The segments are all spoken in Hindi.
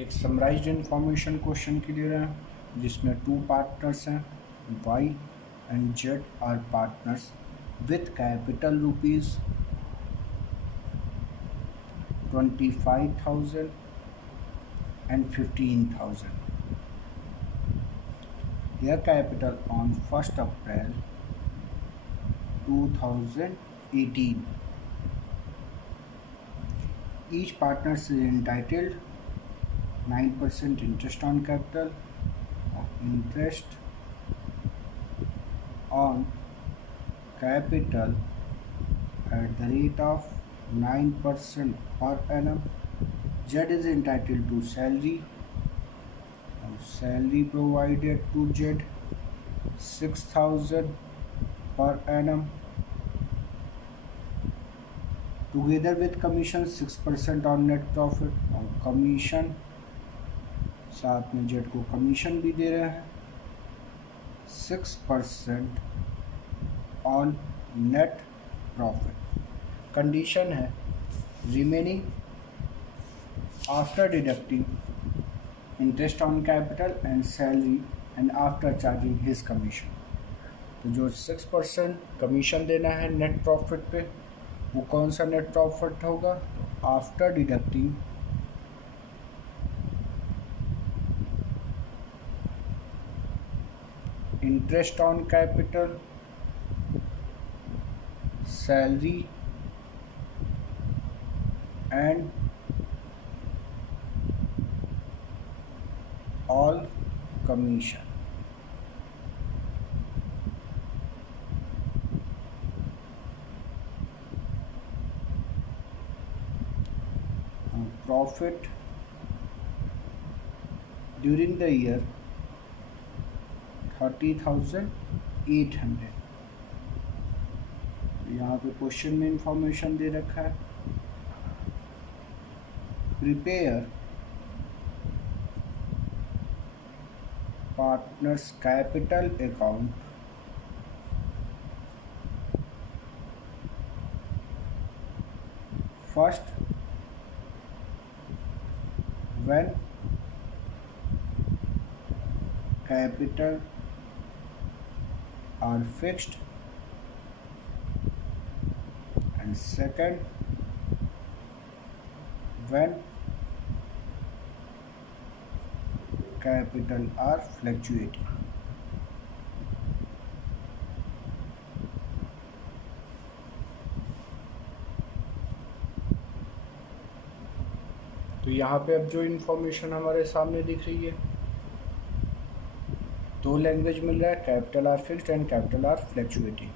एक समराइज्ड इंफॉर्मेशन क्वेश्चन के लिए रहे हैं जिसमें टू पार्टनर्स हैं, Y and Z are partners with capital rupees 25,000 and 15,000. Their capital on 1st April 2018. Each partner is entitled 9% interest on capital or interest on capital at the rate of 9% per annum. Z is entitled to salary. Salary provided to Z 6,000 per annum. Together with commission 6% on net profit. और कमीशन साथ में जेड को कमीशन भी दे रहे हैं 6% ऑन नेट प्रॉफिट. कंडीशन है remaining after deducting interest on capital and salary and after charging his commission. तो जो 6% कमीशन देना है नेट प्रॉफिट पे, वो कौन सा नेट प्रॉफिट होगा? तो after deducting interest on capital, salary and all commission. Profit during the year 30,800. यहाँ पे क्वेश्चन में इंफॉर्मेशन दे रखा है prepare partners capital account first when capital are fixed and second when capital are fluctuating. तो यहाँ पे अब जो इन्फॉर्मेशन हमारे सामने दिख रही है, दो लैंग्वेज मिल रहा है, capital R fixed and capital R fluctuating.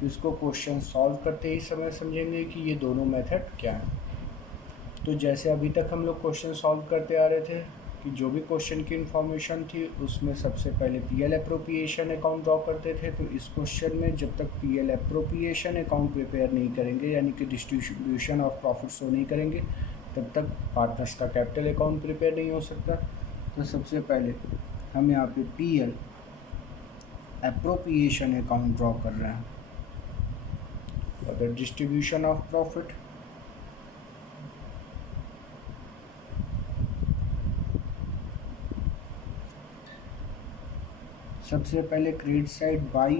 तो इसको क्वेश्चन सॉल्व करते ही समय समझेंगे कि ये दोनों मेथड क्या है. तो जैसे अभी तक हम लोग क्वेश्चन सॉल्व करते आ रहे थे कि जो भी क्वेश्चन की इन्फॉर्मेशन थी उसमें सबसे पहले पीएल एप्रोप्रिएशन अकाउंट ड्रॉ करते थे. तो इस क्वेश्चन में जब तक पीएल एप्रोप्रिएशन अकाउंट प्रिपेयर नहीं करेंगे, यानी कि डिस्ट्रीब्यूशन ऑफ प्रॉफिट शो नहीं करेंगे, तब तक पार्टनर्स का कैपिटल अकाउंट प्रिपेयर नहीं हो सकता. तो सबसे पहले हम यहाँ पे पीएल एप्रोप्रिएशन अकाउंट ड्रॉ कर रहे हैं for the distribution of profit. सबसे पहले credit side by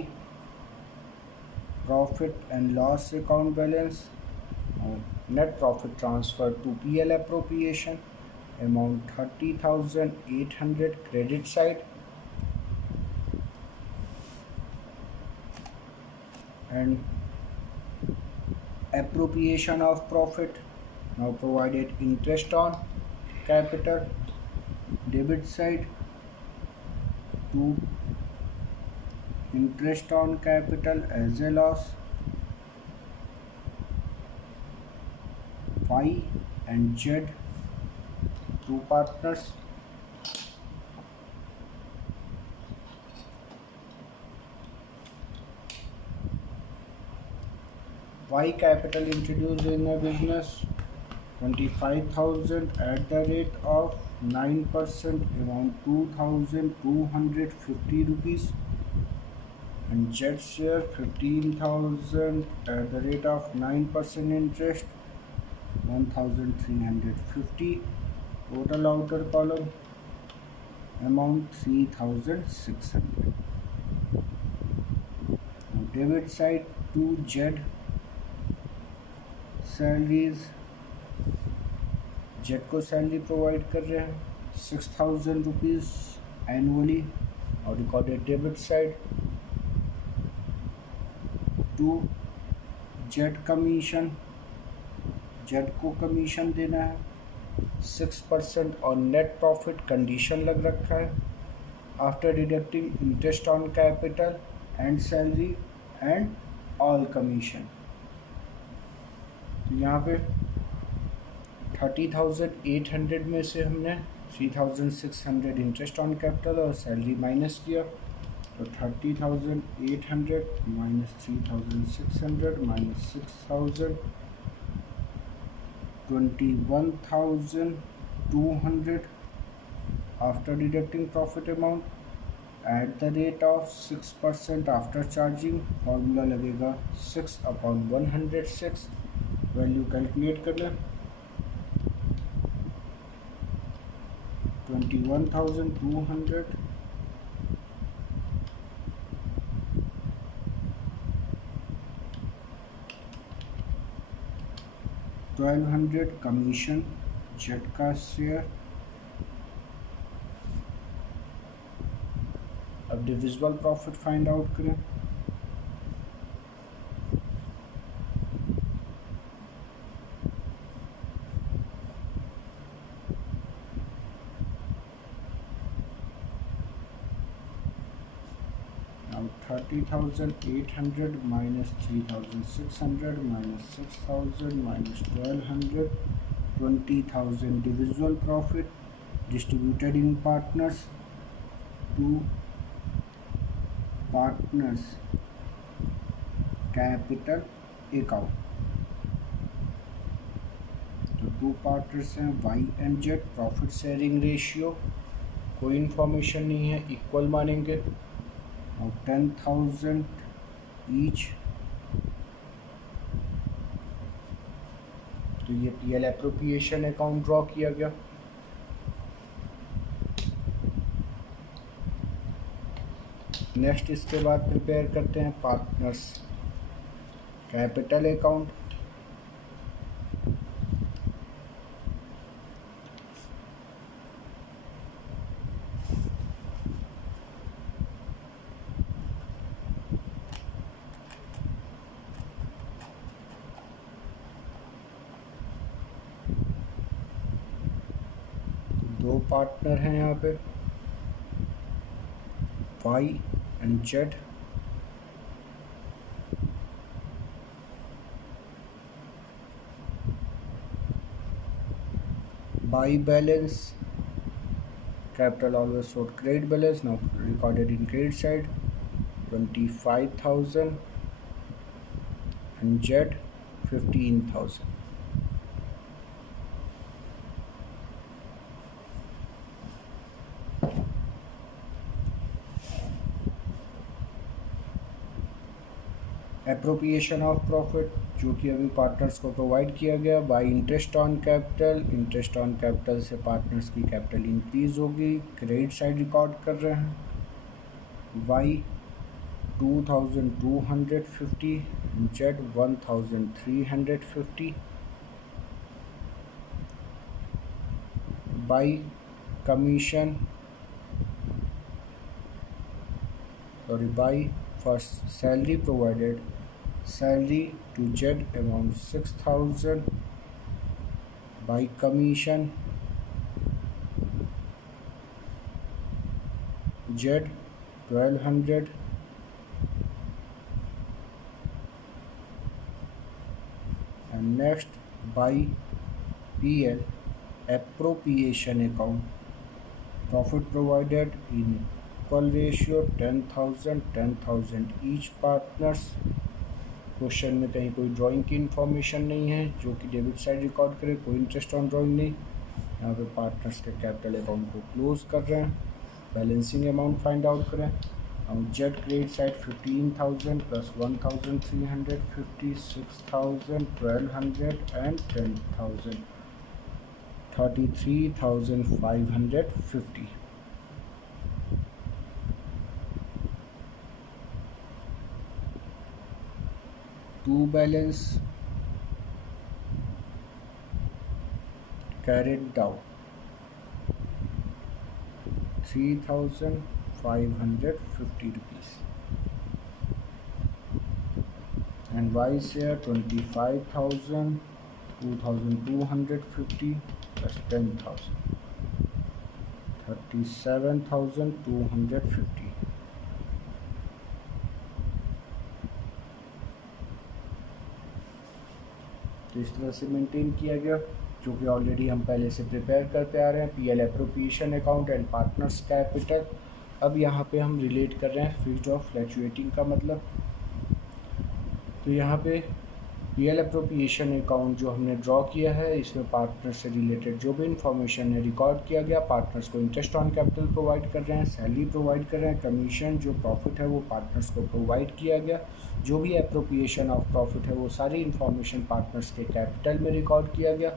profit and loss account balance और net profit transfer to PL appropriation amount 30,800 credit side and appropriation of profit now provided interest on capital debit side to interest on capital as a loss. Y and Z two partners. Y capital introduced in a business 25,000 at the rate of 9%, around 2,250 rupees, and Z share 15,000 at the rate of 9% interest 1,350. total outer column amount 3600. Now debit side to Z salaries, Z को सैलरी प्रोवाइड कर रहे हैं 6000 रुपीज़ एनुअली और recorded debit side to Z कमीशन, Z को कमीशन देना है 6% और नेट प्रॉफिट कंडीशन लग रखा है after deducting interest on capital and salary and all commission. तो यहाँ पे 30,800 में से हमने 3,600 इंटरेस्ट ऑन कैपिटल और सैलरी माइनस किया, तो 30,800 minus 3,600 minus 6,000 21,200 after deducting profit amount at the rate of 6% after charging। Formula लगेगा 6/106, वैल्यू कैलकुलेट कर लें 21,200 1200 कमीशन जेट का शेयर। अब डिविजिबल प्रॉफिट फाइंड आउट करें। Now 30,800 minus 3,600 minus 6,000 minus 1,200, 20,000 divisible profit distributed in partners to partners capital account। तो टू पार्टनर्स हैं Y and Z. Profit sharing ratio कोई इंफॉर्मेशन नहीं है, इक्वल मानेंगे और 10,000 ईच। तो ये पीएल एप्रोप्रिएशन अकाउंट ड्रॉ किया गया। नेक्स्ट इसके बाद प्रिपेयर करते हैं पार्टनर्स कैपिटल अकाउंट। दो पार्टनर हैं यहाँ पे Y and Z. By balance capital always showed credit balance, now recorded in credit side 25,000 and Z 15,000। Appropriation of profit जो कि अभी पार्टनर्स को प्रोवाइड किया गया by interest on capital. Interest on capital से पार्टनर्स की कैपिटल इंक्रीज होगी, क्रेडिट साइड रिकॉर्ड कर रहे हैं Y 2,250 Z 1,350। By commission by first salary provided, salary to Z amount 6,000 by commission Z 1,200 and next by PL appropriation account profit provided in equal ratio 10,000 each partners। Question में कहीं कोई ड्राइंग की इन्फॉर्मेशन नहीं है जो कि डेबिट साइड रिकॉर्ड करे, कोई इंटरेस्ट ऑन ड्राइंग नहीं। यहाँ पे पार्टनर्स के कैपिटल अकाउंट को क्लोज कर रहे हैं। बैलेंसिंग अमाउंट फाइंड आउट करें। और Z credit side 15,000 plus 1,350 6,000 1,200 and 10,000। 33,550. To balance carried out 3,550 rupees, and Y share 25,000, 2,250 plus 10,000, 37,250. तो इस तरह से मेंटेन किया गया, जो कि ऑलरेडी हम पहले से प्रिपेयर करते आ रहे हैं। PL appropriation account and partners capital. अब यहाँ पे हम रिलेट कर रहे हैं फिक्स्ड और फ्लैक्चुएटिंग का मतलब। तो यहाँ पे पीएल एप्रोप्रिएशन अकाउंट जो हमने ड्रॉ किया है, इसमें पार्टनर से रिलेटेड जो भी इंफॉर्मेशन है रिकॉर्ड किया गया। पार्टनर्स को इंटरेस्ट ऑन कैपिटल प्रोवाइड कर रहे हैं, सैलरी प्रोवाइड कर रहे हैं, कमीशन जो प्रॉफिट है वो पार्टनर्स को प्रोवाइड किया गया। जो भी एप्रोप्रिएशन ऑफ प्रॉफिट है वो सारी इंफॉर्मेशन पार्टनर्स के कैपिटल में रिकॉर्ड किया गया।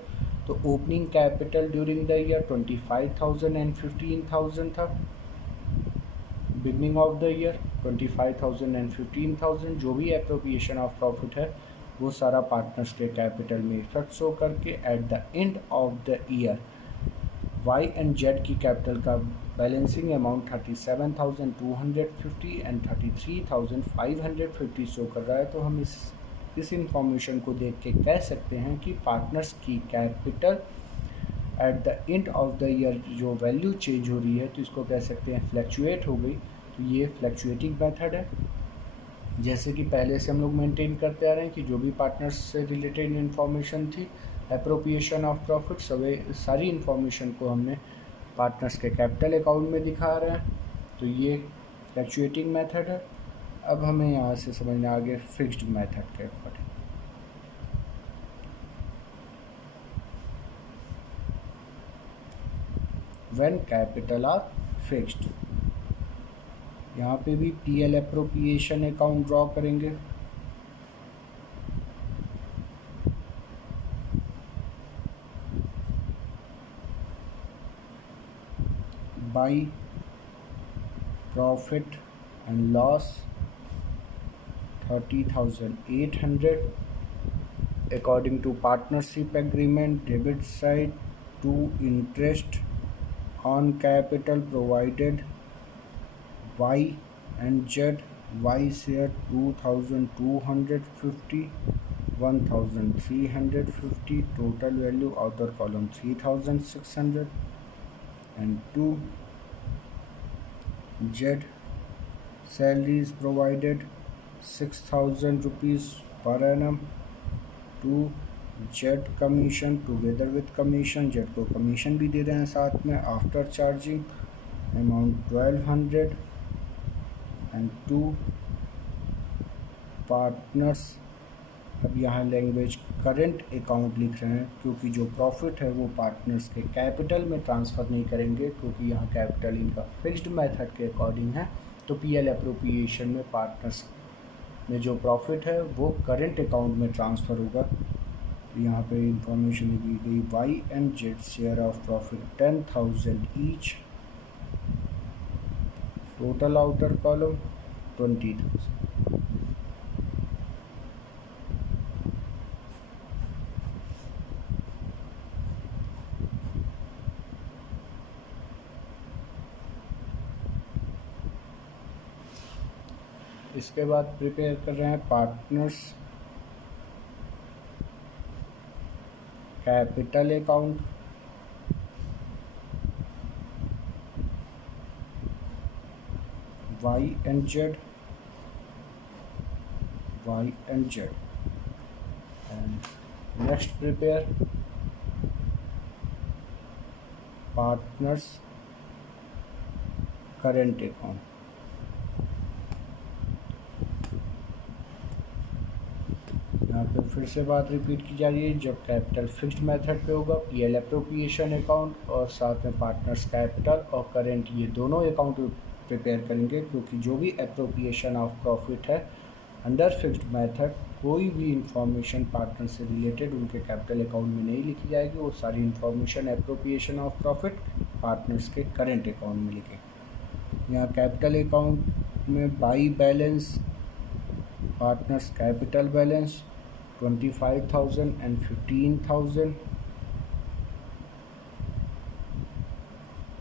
तो opening capital during the year 25,000 and 15,000 था। Beginning of the year 25,000 and 15,000। जो भी एप्रोप्रिएशन ऑफ प्रॉफिट है वो सारा पार्टनर्स के कैपिटल में इफेक्ट शो करके at the end of the year Y and Z की कैपिटल का बैलेंसिंग अमाउंट 37,250 एंड 33,550 शो कर रहा है। तो हम इस इंफॉर्मेशन को देख के कह सकते हैं कि पार्टनर्स की capital eight the end of the year जो वैल्यू चेंज हो रही है, तो इसको कह सकते हैं फ्लैक्चुएट हो गई। तो ये फ्लैक्चुएटिंग मेथड है। जैसे कि पहले से हम लोग मेंटेन करते आ रहे हैं कि जो भी पार्टनर्स से रिलेटेड इन्फॉर्मेशन थी, एप्रोप्रिएशन ऑफ प्रॉफिट, सारी इन्फॉर्मेशन को हमने पार्टनर्स के कैपिटल अकाउंट में दिखा रहे हैं। तो ये फ्लैक्चुएटिंग मेथड है। अब हमें यहाँ से समझना आगे फिक्स्ड मेथड के according. When capital R fixed, यहाँ पे भी पीएल एप्रोप्रिएशन अकाउंट ड्रॉ करेंगे। By profit and loss 30,800 according to partnership agreement. Debit side to interest on capital provided Y and Z. Y share 2,250, 1,350. Total value outer column 3,600, and 2 Z salary is provided 6,000 rupees per annum. 2 Z commission together with commission, Z को कमीशन भी दे रहे हैं साथ में after charging amount 1,200, and 2 partners. अब यहाँ लैंग्वेज करंट अकाउंट लिख रहे हैं, क्योंकि जो प्रॉफिट है वो पार्टनर्स के कैपिटल में ट्रांसफ़र नहीं करेंगे, क्योंकि यहाँ कैपिटल इनका फिक्स्ड मेथड के अकॉर्डिंग है। तो पीएल एप्रोप्रिएशन में पार्टनर्स में जो प्रॉफिट है वो करंट अकाउंट में ट्रांसफ़र होगा। तो यहाँ पे इंफॉर्मेशन दी गई Y and Z share of profit 10,000 each. Total outer column 20,000। इसके बाद प्रिपेयर कर रहे हैं partners capital account. Y and Z, Y and Z, and next prepare partners current account. यहाँ पे फिर से बात रिपीट की जा रही है, जब कैपिटल फिक्स्ड मेथड पे होगा पीएल एप्रोप्रिएशन अकाउंट और साथ में पार्टनर्स कैपिटल और करंट, ये दोनों अकाउंट प्रिपेयर करेंगे, क्योंकि जो भी एप्रोप्रिएशन ऑफ प्रॉफिट है अंडर फिक्स्ड मेथड कोई भी इंफॉर्मेशन पार्टनर से रिलेटेड उनके कैपिटल अकाउंट में नहीं लिखी जाएगी। वो सारी information appropriation of profit partners के करेंट अकाउंट में लिखे। यहाँ कैपिटल अकाउंट में by balance partners capital balance 25,000 and 15,000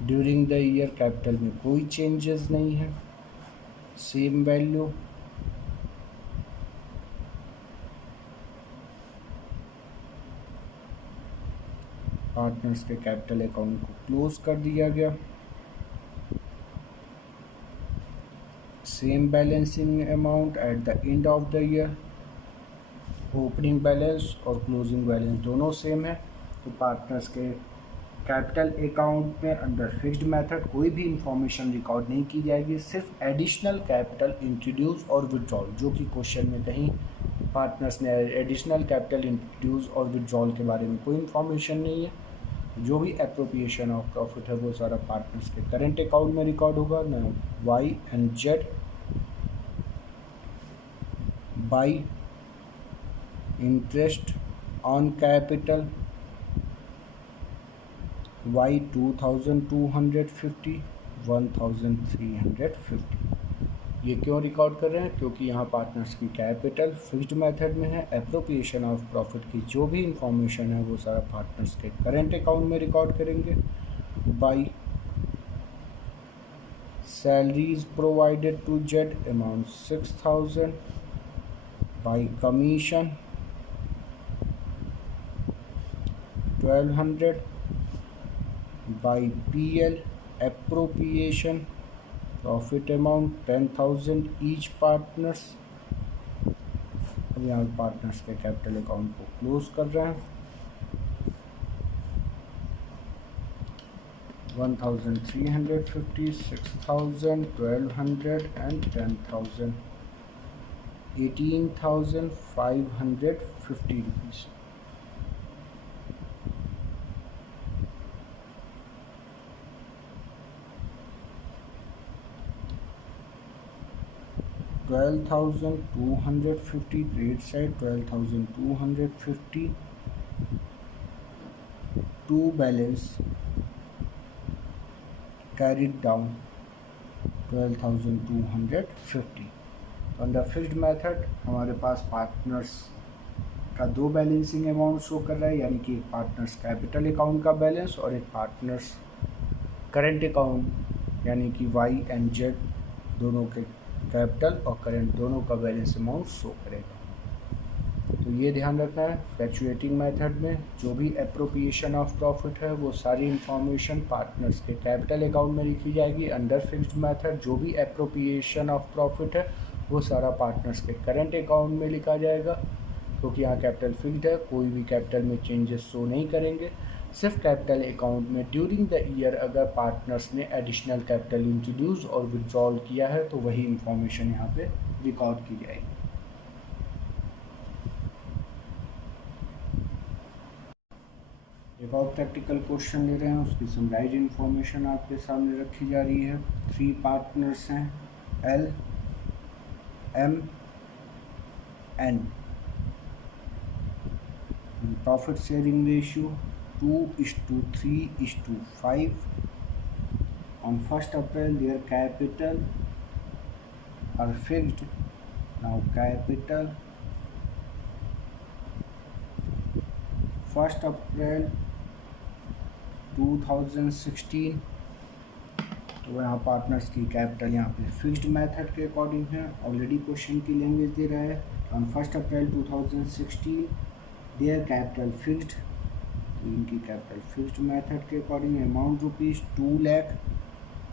during the year. Capital में कोई चेंजेस नहीं है, सेम वैल्यू। पार्टनर्स के कैपिटल अकाउंट को क्लोज कर दिया गया। Same balancing amount at the end of the year. Opening balance और क्लोजिंग बैलेंस दोनों सेम है। तो पार्टनर्स के कैपिटल अकाउंट में अंडर फिक्स्ड मेथड कोई भी इंफॉर्मेशन रिकॉर्ड नहीं की जाएगी। सिर्फ एडिशनल कैपिटल इंट्रोड्यूस और विड्रॉल, जो कि क्वेश्चन में कहीं पार्टनर्स ने एडिशनल कैपिटल इंट्रोड्यूस और विड्रॉल के बारे में कोई इंफॉर्मेशन नहीं है। जो भी एप्रोप्रिएशन ऑफ प्रॉफिट है वो सारा पार्टनर्स के करंट अकाउंट में रिकॉर्ड होगा। ना Y and Z by interest on capital Y 2,250 1,350। ये क्यों रिकॉर्ड कर रहे हैं? क्योंकि यहाँ पार्टनर्स की कैपिटल फिक्स्ड मेथड में है। एप्रोप्रिएशन ऑफ प्रॉफिट की जो भी इंफॉर्मेशन है वो सारा पार्टनर्स के करंट अकाउंट में रिकॉर्ड करेंगे। By salaries provided to Z amount 6,000 by commission 1,200 by PL appropriation profit amount 10,000 each partners। अब यहाँ पार्टनर्स के कैपिटल अकाउंट को क्लोज कर रहे हैं। 1,350 6,000 1,200 and 10,000 18,550 rupees। 12,250 credit side 12,250 to balance carried down 12,250। Under fixed method हमारे पास पार्टनर्स का दो बैलेंसिंग अमाउंट शो कर रहा है, यानी कि एक पार्टनर्स कैपिटल अकाउंट का बैलेंस और एक पार्टनर्स करंट अकाउंट, यानी कि वाई एंड जेड दोनों के कैपिटल और करंट दोनों का बैलेंस अमाउंट शो करेगा। तो ये ध्यान रखना है, फ्लैक्चुएटिंग मेथड में जो भी एप्रोप्रिएशन ऑफ प्रॉफिट है वो सारी इंफॉर्मेशन पार्टनर्स के कैपिटल अकाउंट में लिखी जाएगी। अंडर फिक्स्ड मेथड जो भी एप्रोप्रिएशन ऑफ प्रॉफिट है वो सारा पार्टनर्स के करंट अकाउंट में लिखा जाएगा। क्योंकि यहाँ कैपिटल फिक्स्ड है, कोई भी कैपिटल में चेंजेस शो नहीं करेंगे। सिर्फ कैपिटल अकाउंट में ड्यूरिंग द ईयर अगर पार्टनर्स ने एडिशनल कैपिटल इंट्रोड्यूस और विड्रॉल किया है तो वही इंफॉर्मेशन यहाँ पे रिकॉर्ड की जाएगी। एक और प्रैक्टिकल क्वेश्चन ले रहे हैं, उसकी समराइज इंफॉर्मेशन आपके सामने रखी जा रही है। 3 पार्टनर्स हैं L M N। Profit sharing ratio 2:3:5। On 1st April their capital are fixed. Now capital 1st April 2016। तो यहाँ पार्टनर्स की कैपिटल यहाँ पे फिक्स्ड मेथड के अकॉर्डिंग है। ऑलरेडी क्वेश्चन की लैंग्वेज दे रहा है। On 1st April 2016 their capital fixed, तो इनकी कैपिटल फिक्स्ड मेथड के according amount rupees 2 lakh,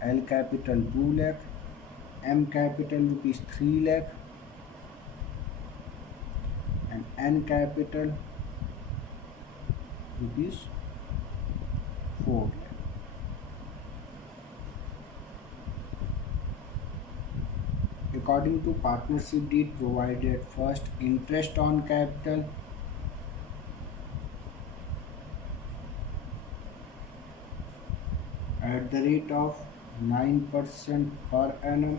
L capital 2 lakh, M capital rupees 3 lakh and N capital rupees 4 lakh. According to partnership deed provided first interest on capital at the rate of 9% per annum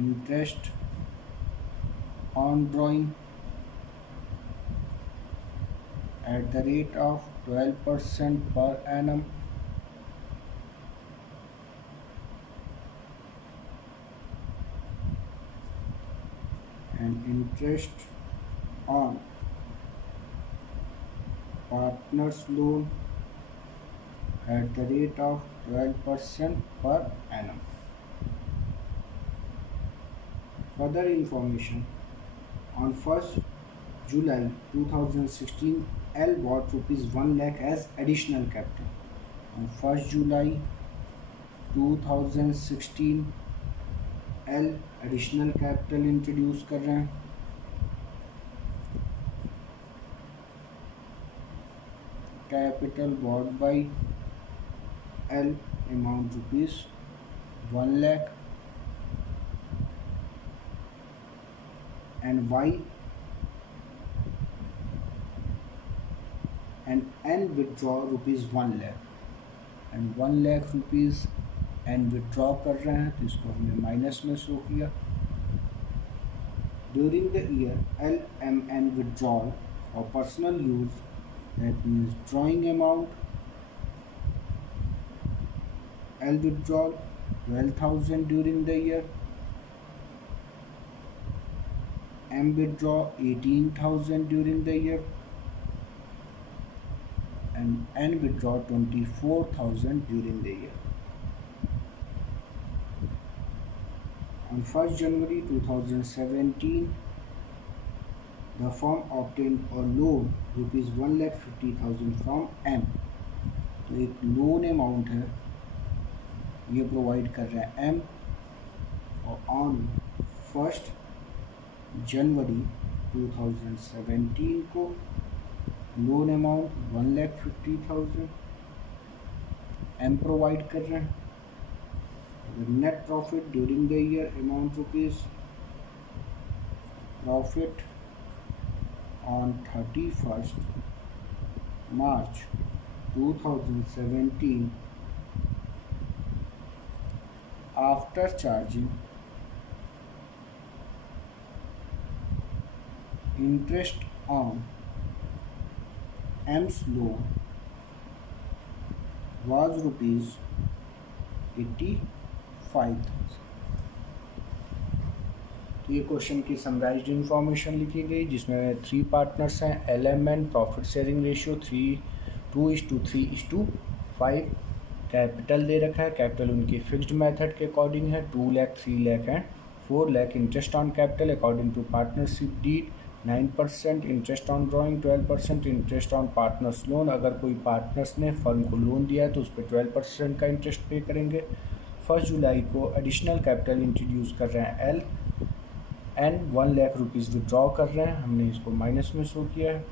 interest on drawing at the rate of 12% per annum, and interest on partners loan at the rate of 12% per annum. Further information: on 1st July 2016, L bought rupees 1 lakh as additional capital. On 1st July 2016, L additional capital introduce कर रहे हैं. Capital bought by L amount rupees 1 lakh, and Y and N withdraw rupees 1 lakh, and 1 lakh rupees N withdraw कर रहे हैं, तो इसको हमने माइनस में शो किया. During the year L M N withdrawal for personal use, that means drawing amount L withdrawal 12,000 during the year, M withdraw 18,000 during the year, and N withdraw 24,000 during the year. On 1st January 2017, the firm obtained a loan rupees 1,50,000 from M. तो एक लोन अमाउंट है, ये प्रोवाइड कर रहा है M, और ऑन 1st जनवरी 2017 को लोन अमाउंट 1,50,000 M प्रोवाइड कर रहे हैं. The net profit during the year amount rupees, profit on 31st March 2017 after charging interest on M's loan was rupees 85,000. तो ये क्वेश्चन की समराइज्ड इन्फॉर्मेशन लिखी गई, जिसमें 3 पार्टनर्स हैं, LMN, profit sharing ratio 2:3:5, capital दे रखा है, कैपिटल उनकी फिक्स्ड मेथड के अकॉर्डिंग है, 2 lakh, 3 lakh and 4 lakh. Interest on capital according to partnership deed 9%, interest on drawing 12%, interest on partners loan, अगर कोई पार्टनर्स ने फर्म को लोन दिया है तो उस पर 12% का इंटरेस्ट पे करेंगे. 1 जुलाई को एडिशनल कैपिटल इंट्रोड्यूस कर रहे हैं L, N 1 lakh rupees withdraw कर रहे हैं, हमने इसको माइनस में शो किया है.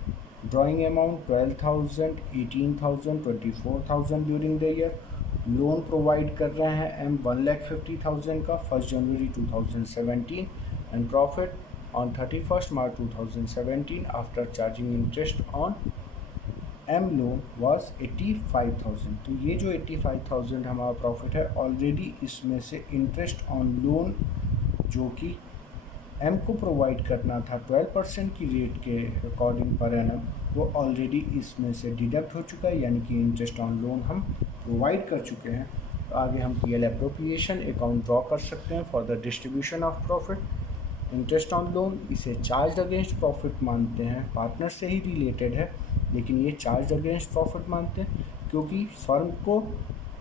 Drawing amount 12,000, 18,000, 24,000 during the year. Loan provide कर रहे हैं M 1,50,000 का 1 जनवरी 2017, and profit on 31st March 2017 after charging interest on M loan was 85,000. तो ये जो 85,000 हमारा प्रॉफिट है, ऑलरेडी इसमें से इंटरेस्ट ऑन लोन जो कि M को प्रोवाइड करना था 12% की रेट के अकॉर्डिंग पर एनम, वो ऑलरेडी इसमें से डिडक्ट हो चुका है, यानी कि इंटरेस्ट ऑन लोन हम प्रोवाइड कर चुके हैं. तो आगे हम PL एप्रोप्रिएशन अकाउंट ड्रॉ कर सकते हैं for the distribution of profit. Interest on loan इसे चार्ज अगेंस्ट प्रॉफिट मानते हैं, पार्टनर से ही रिलेटेड है, लेकिन ये चार्ज अगेंस्ट प्रॉफिट मानते हैं क्योंकि फर्म को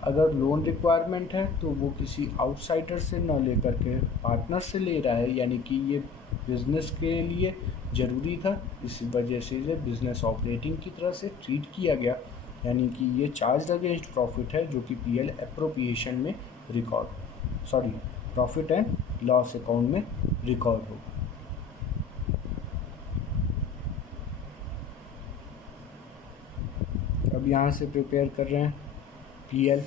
अगर लोन रिक्वायरमेंट है तो वो किसी आउटसाइडर से न लेकर के पार्टनर से ले रहा है, यानी कि ये बिज़नेस के लिए ज़रूरी था, इस वजह से ये बिज़नेस ऑपरेटिंग की तरह से ट्रीट किया गया, यानी कि ये चार्ज अगेंस्ट प्रॉफिट है जो कि PL एप्रोप्रिएशन में प्रॉफिट एंड लॉस अकाउंट में रिकॉर्ड होगा. अब यहाँ से प्रिपेयर कर रहे हैं PL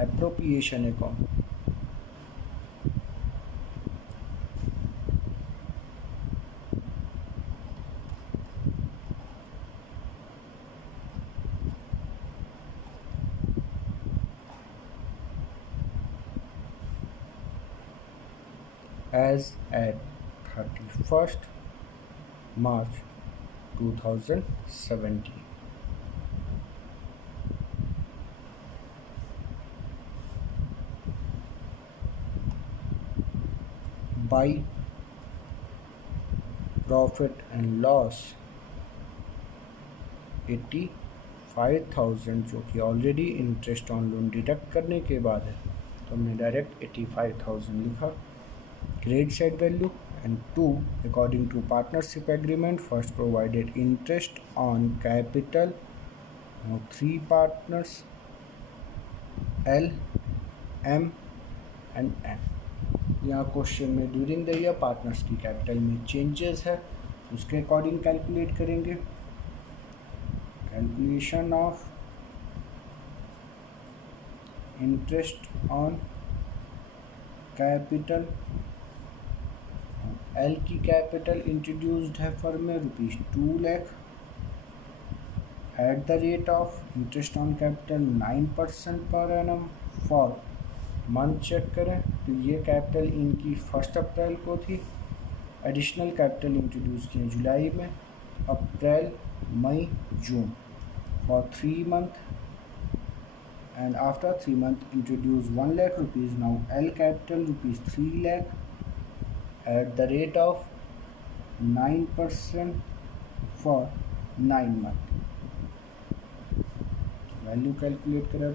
appropriation account. as at 31st March 2017. By profit and loss 85,000 जो कि already interest on loan deduct करने के बाद है, तो हमने डायरेक्ट 85,000 लिखा. Credit side value and 2 according to partnership agreement first provided interest on capital. Now 3 partners L, M and N. यहाँ क्वेश्चन में ड्यूरिंग द ईयर पार्टनर्स की कैपिटल में चेंजेस है, उसके अकॉर्डिंग कैलकुलेट करेंगे. Calculation of interest on capital. L की कैपिटल इंट्रोड्यूस्ड है फर्म में ₹2 lakh at the rate of interest on capital 9% per annum for month. Check करें तो ये कैपिटल इनकी 1 अप्रैल को थी. एडिशनल कैपिटल इंट्रोड्यूस किए जुलाई में, April, May, June for 3 month and after 3 month introduce ₹1 lakh. Now L capital ₹3 lakh at the rate of 9% for 9 months. Value calculate करें.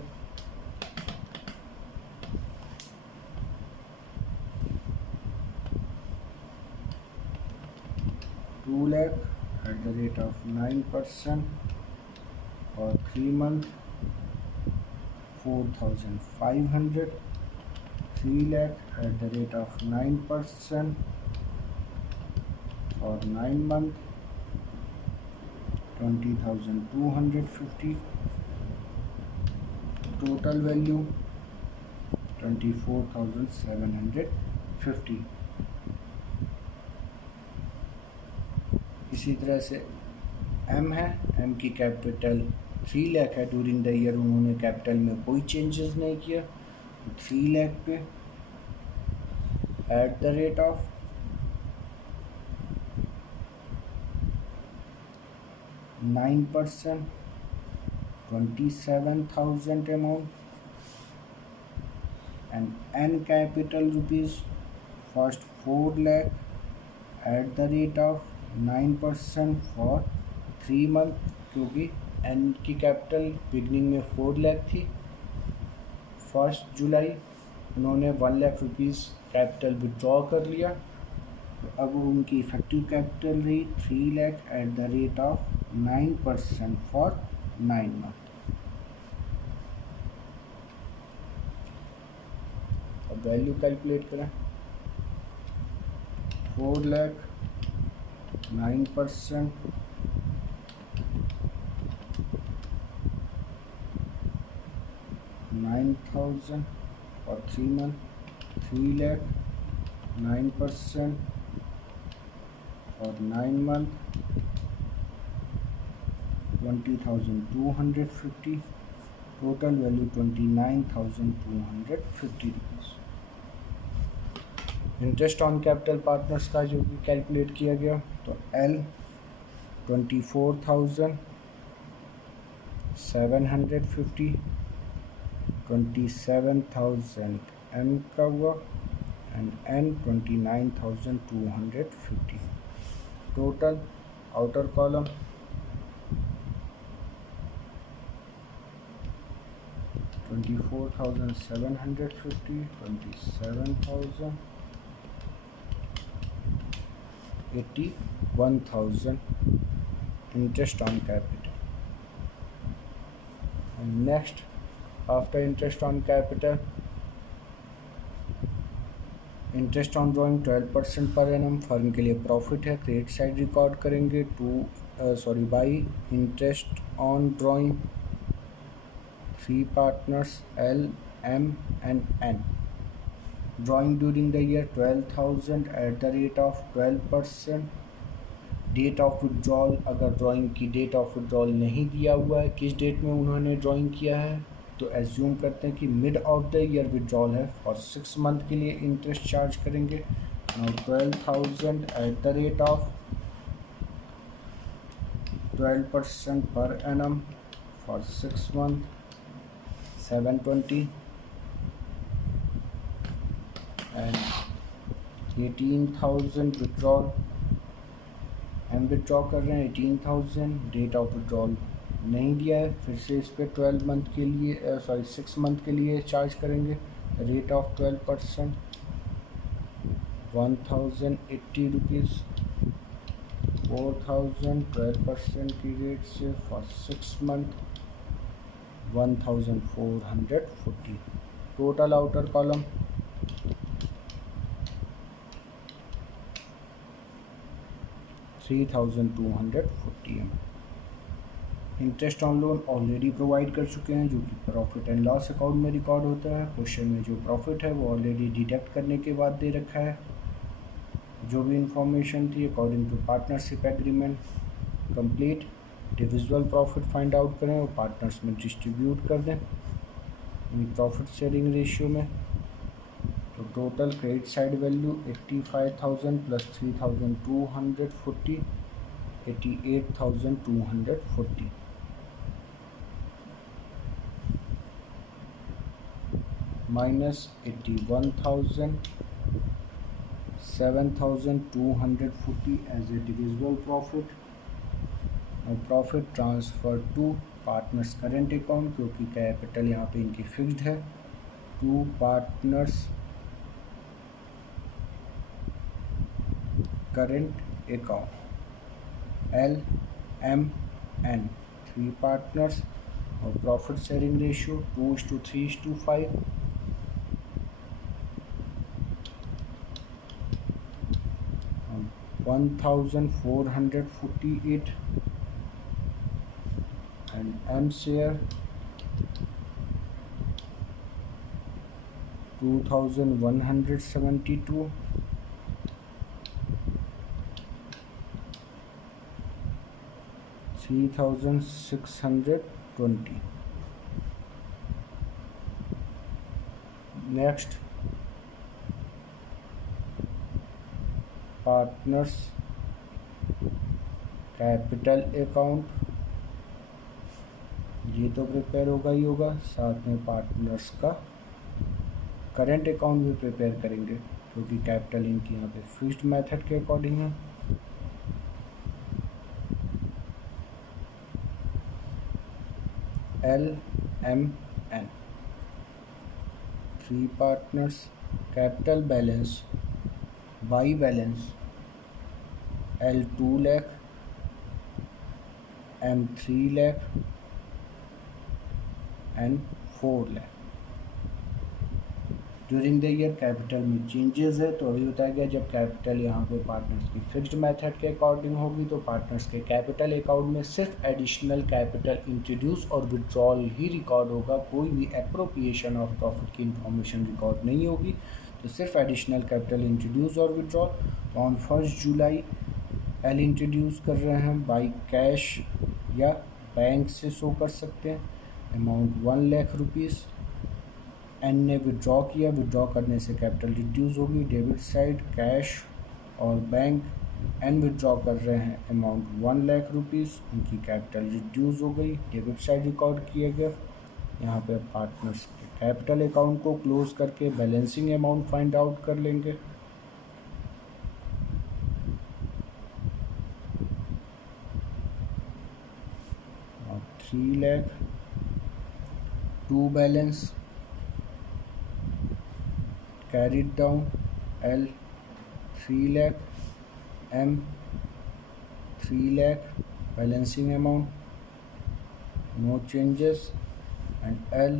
₹2 lakh at the rate of 9% for 3 months 4,500. 3 lakh at the rate of 9% for 9 months 20,250. Total value 24,750. इसी तरह से M है, M की कैपिटल 3 लाख है. ड्यूरिंग द ईयर उन्होंने कैपिटल में कोई चेंजेस नहीं किया. 3 लाख पे एट द रेट ऑफ 9% 27,000 अमाउंट. And N capital rupees first 4 lakh at the rate of 9% for 3 month, क्योंकि एन की कैपिटल बिगनिंग में 4 लाख थी. 1 जुलाई उन्होंने 1 लाख रुपीज़ कैपिटल विड्रॉ कर लिया, तो अब उनकी इफेक्टिव कैपिटल रही 3 lakh at the rate of 9% for 9 month. अब वैल्यू कैलकुलेट करें. 4 लाख 9% 9,000 और 3 मंथ. 3 लाख 9% और 9 month 20,250. Total value 29,250 rupees. Interest on capital partners का जो भी कैलकुलेट किया गया, तो L 24,750, 27,000 M का हुआ and N 29,250. Total outer column 24,750, 27,000, 81,000 interest on capital. And next, after interest on capital, interest on drawing 12% per annum firm के लिए प्रॉफिट है. क्रेडिट साइड रिकॉर्ड करेंगे by interest on drawing 3 partners L, M and N. Drawing during the year 12,000 at the rate of 12%. Date of withdrawal, अगर ड्राइंग की डेट ऑफ विड्रॉल नहीं दिया हुआ है किस डेट में उन्होंने ड्राइंग किया है, तो एज्यूम करते हैं कि mid of the year withdrawal है और 6 मंथ के लिए इंटरेस्ट चार्ज करेंगे. Now 12,000 at the rate of 12% per annum for 6 months, 720, and 18,000 withdrawal. हम विड्रॉ कर रहे हैं 18,000, डेट ऑफ विड्रॉल नहीं दिया है, फिर से इस पर 12 मंथ के लिए 6 मंथ के लिए चार्ज करेंगे, रेट ऑफ 12%, 1,080 रुपीज़, 4,000 12% की रेट से for 6 month, 1,440. Total outer column 3,240 M. Interest on loan already provide कर चुके हैं, जो कि प्रॉफिट एंड लॉस अकाउंट में रिकॉर्ड होता है. क्वेश्चन में जो प्रॉफिट है वो ऑलरेडी डिडक्ट करने के बाद दे रखा है. जो भी इंफॉर्मेशन थी according to partnership agreement complete. Divisible profit find out करें और पार्टनर्स में डिस्ट्रीब्यूट कर दें इन प्रॉफिट शेयरिंग रेशियो में. तो total credit side value 85,000 plus 3,240, 88,240, minus 81,000, 7,240 as a divisible profit. और profit transfer to partners current account, क्योंकि कैपिटल यहाँ पे इनकी फिक्स्ड है, to partners current account, LMN, 3 partners. और profit sharing ratio 2:3:5. 1,448 and M share 2,172, 3,620. Next partners capital account, ये तो प्रिपेयर होगा ही होगा, साथ में पार्टनर्स का करंट अकाउंट भी प्रिपेयर करेंगे, क्योंकि कैपिटल इनकी यहाँ पे फिक्स्ड मेथड के अकॉर्डिंग है. LMN, 3 partners. Capital balance by balance L 2 lakh, M 3 lakh and 4 lakh. During the year capital में चेंजेस है, तो अभी बताया गया जब कैपिटल यहाँ पे पार्टनर्स की फिक्स्ड मेथड के अकॉर्डिंग होगी तो पार्टनर्स के कैपिटल अकाउंट में सिर्फ एडिशनल कैपिटल इंट्रोड्यूस और विड्रॉल ही रिकॉर्ड होगा, कोई भी एप्रोप्रिएशन और प्रॉफिट की इंफॉर्मेशन रिकॉर्ड नहीं होगी. तो सिर्फ एडिशनल कैपिटल इंट्रोड्यूस और विड्रॉल. तो ऑन 1 जुलाई एल इंट्रोड्यूस कर रहे हैं बाई कैश या बैंक से शो कर सकते हैं. Amount 1 lakh rupees. एन ने विड्रॉ किया, विड्रॉ करने से कैपिटल रिड्यूस होगी. डेबिट साइड कैश और बैंक. एन विड्रॉ कर रहे हैं अमाउंट 1 लाख रुपीज़, उनकी कैपिटल रिड्यूस हो गई, डेबिट साइड रिकॉर्ड किया गया. यहाँ पे पार्टनर्स के कैपिटल अकाउंट को क्लोज करके बैलेंसिंग अमाउंट फाइंड आउट कर लेंगे. और 3 lakh to balance carried down, L 3 lakh, M 3 lakh, balancing amount no changes, and L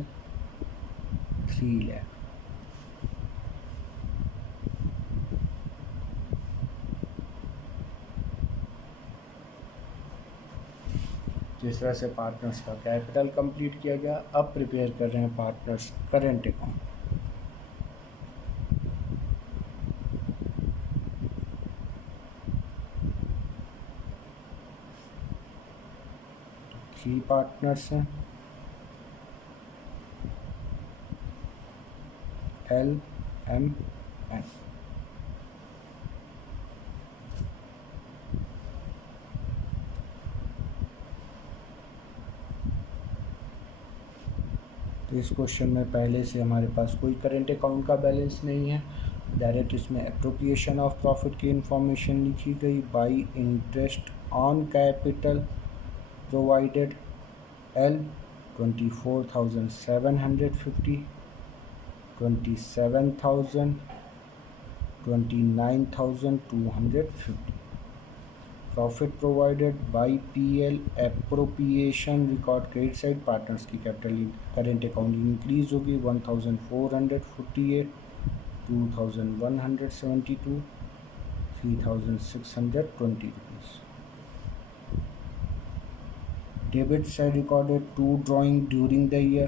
3 lakh. जिस तरह से पार्टनर्स का कैपिटल कंप्लीट किया गया, अब प्रिपेयर कर रहे हैं partners current account. Three partners हैं, LMN. तो इस क्वेश्चन में पहले से हमारे पास कोई करेंट अकाउंट का बैलेंस नहीं है, डायरेक्ट इसमें एप्रोप्रिएशन ऑफ प्रॉफिट की इंफॉर्मेशन लिखी गई। By interest on capital provided L 24,750, 27,000, 29,250. Profit provided by PL appropriation record credit side partners की कैपिटल करेंट अकाउंट इंक्रीज होगी 1,448, 2,172, 3,620 rupees. Debit side recorded 2 drawing during the year.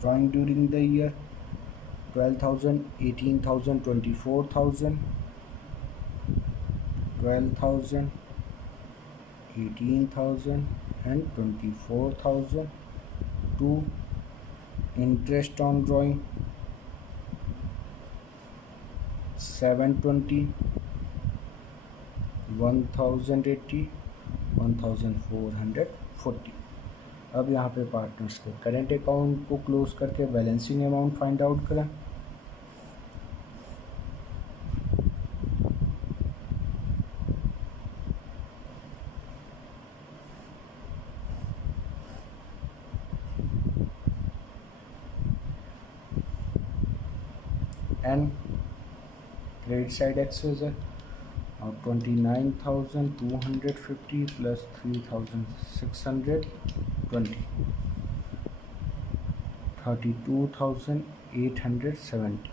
Drawing during the year 12,000, 18,000, 24,000, 12,000, 18,000 and 24,000. 2 interest on drawing 720, 1,080, 1,440. अब यहाँ पे पार्टनर्स के करेंट अकाउंट को क्लोज करके बैलेंसिंग अमाउंट फाइंड आउट करें. एन क्रेडिट साइड एक्सेस है और 29,250 plus 3,620, 32,870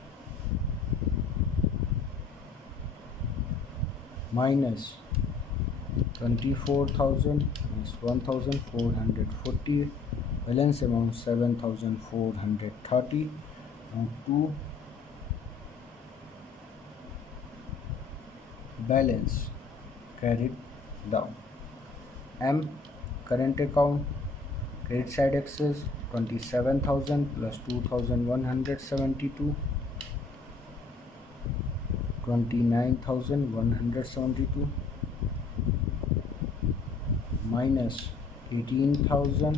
minus 24,000 minus 1,440, balance amount 7,430 और 2 balance carried down. M current account credit side excess 27,000 plus 2,172, 29,172 minus 18,000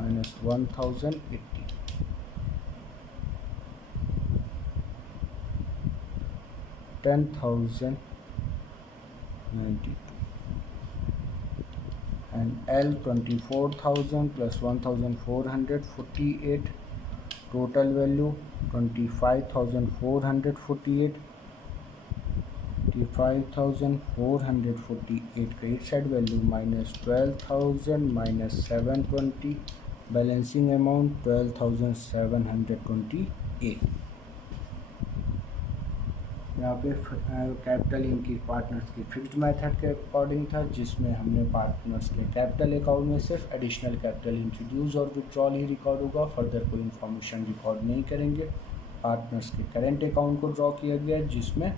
minus 1,080, 10,092 and L 24,000 plus 1,448, total value 25,448, 25,448 credit side value minus 12,000 minus 720, balancing amount 12,728. यहाँ पे कैपिटल इनकी पार्टनर्स की फिक्स्ड मेथड के अकॉर्डिंग था, जिसमें हमने पार्टनर्स के कैपिटल अकाउंट में सिर्फ एडिशनल कैपिटल इंट्रोड्यूस और विड्रॉल ही रिकॉर्ड होगा, फर्दर कोई इन्फॉर्मेशन रिकॉर्ड नहीं करेंगे. पार्टनर्स के करेंट अकाउंट को ड्रॉ किया गया, जिसमें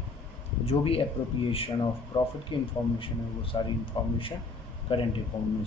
जो भी एप्रोप्रिएशन ऑफ प्रॉफिट की इंफॉर्मेशन है वो सारी इंफॉर्मेशन करेंट अकाउंट में